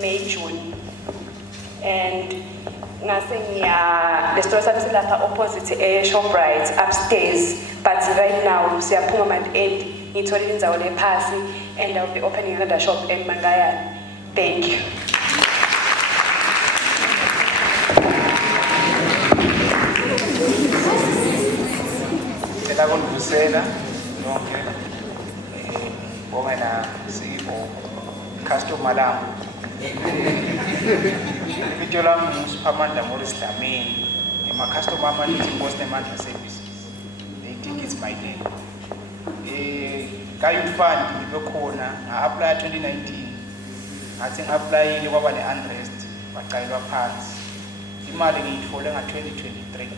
May, June. And the store service lapha opposite Shoprite upstairs, but right now siyaphuma manje ngitholile indzawo lephasi, and I'll be opening another shop in Mangayan. Thank you. Customer lam. Vitola mus pamanda Morris Dlamini. My customer man is post mandla services. They think it's my name. Kayu fund corner. I applied 2019. I think applying the one unrest, but kind of parts. Imagine it falling at 2023.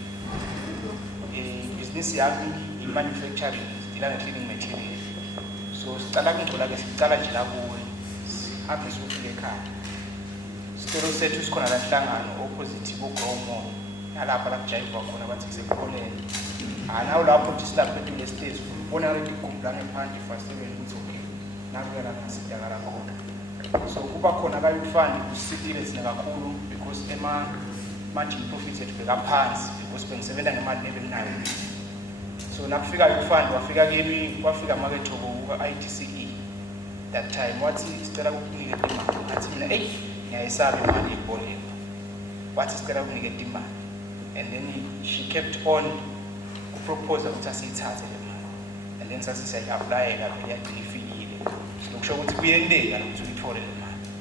Business young in manufacturing, still and cleaning material. So starting to like a challenge happy to the car. Still said to school and opposite Bokomo, and I have checked for what is a colony. And now I'll put this up to the stage. One already complain and for 7 weeks. Now we are not sitting around. So Kubakona Gayu Fund city is never cool because Emma matching profits at the pants because spend 7 and a month every night. So now figure you fund or figure gave me what figure market to ITCE. That time, what is the demand? At 8, I saw the money volume. What is the demand? And then she kept on proposing to see it has and then Sassi said, apply it, I had to defeat it. Look, show what we end there and to be for it.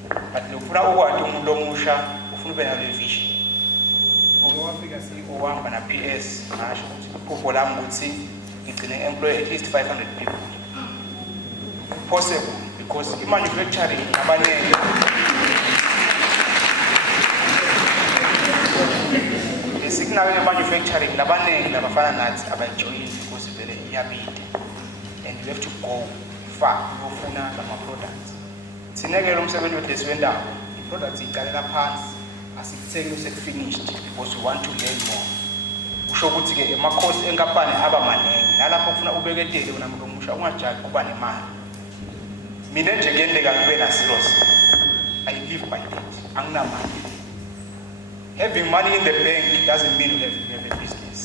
But look for our Domusha, who will have a vision. One figure see one and a PS, Popolam would say it can employ at least 500 people. Possible. Because in manufacturing, the signal in manufacturing, Labanans about joining because very big. And you have to go far, no funa from a product. Senegal 7 days went down. The products in Canada pass as it says finished because we want to learn more. Show what to get a course in Japan, Abaman, Nalapofuna Ubegate, when I'm going to Kuban. I live by that. Having money in the bank doesn't mean you have a business.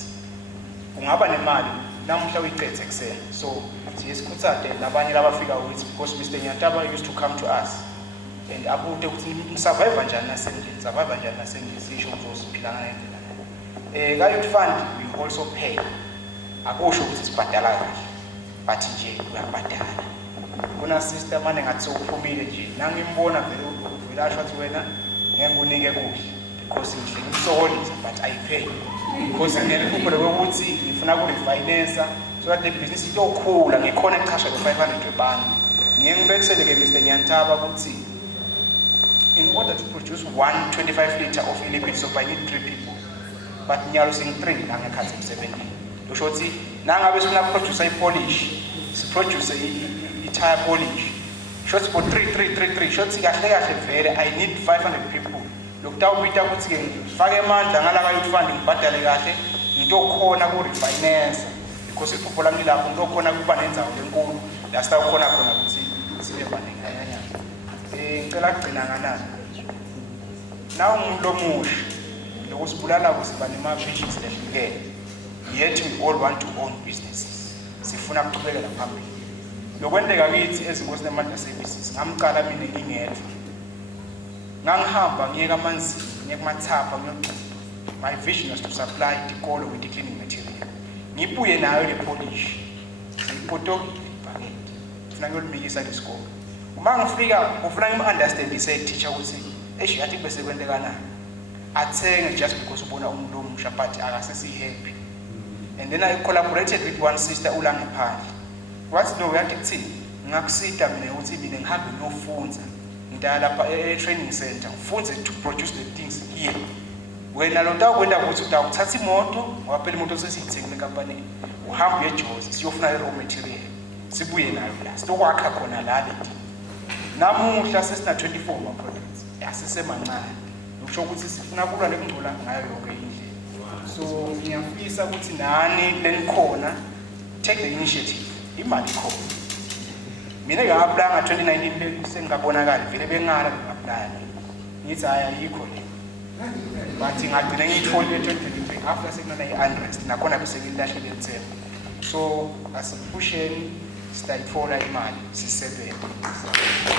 So, because Mr. Nyantaba used to come to us and about the survival and Gayut Fund we also pay. I go show this Patala, but we are Patala. Kuna sister man ngatsophumeile nje nangimbona vele uvilasho athi wena ngengunike kuhle because ngimsolisa but I pay because ngiyaphupha ukuthi ngifuna ku refinance so that the business izokhula ngikhona echasha lo 500 webani ngiyengibekisele ke Mr. Nyantaba ukuthi in order to produce 125 liter of liquid soap I need 3 people but nyalo sing 3 ngekhathi 17 kusho ukuthi nangabe sifuna produce ipolish siproduce tire polish. Shots for 3. Shots very. I need 500 people. Look down Peter Woods again. Fireman, Dangala funding, Batalagate, you don't call a good refinance because if people are not going to finance out and go, that's how Kona would see the money. Now, Lomush, there was Bulala was Banima fishes that we get. Yet we all want to own businesses. Sifuna together the public. When they are as was the matter services, I'm calling in it. My vision was to supply the color with the cleaning material. Nipu and I the polish. Poto baguette. Me inside the school. Mang figure of understand he said teacher would say, she I think when they gonna. I'd say just because Bona Umdum Shapati Arasasi happy. And then I collaborated with one sister Ulang Pan. What's the way to see? Naxita Mineuti didn't have no phones in the training center. Phones to produce the things here. When I don't went out to Tatsimoto or Pelimoto in the company, who have your choices, you find raw material. Sibuena, still work on a lad. Namu classes na 24 more products. As a same man. You show what is Nakura Nicola. So, Yafisa Wutinani, then corner, take the initiative. He might call. Mina apply 2019 Singapore Villabengara apply. ngithi hayi ayikho le but ngagcina ngiyitholile 2023 after sekunona i-unrest nakhona bese ngilahlile ithemba so asiphusheni sitayithola imali sisebenze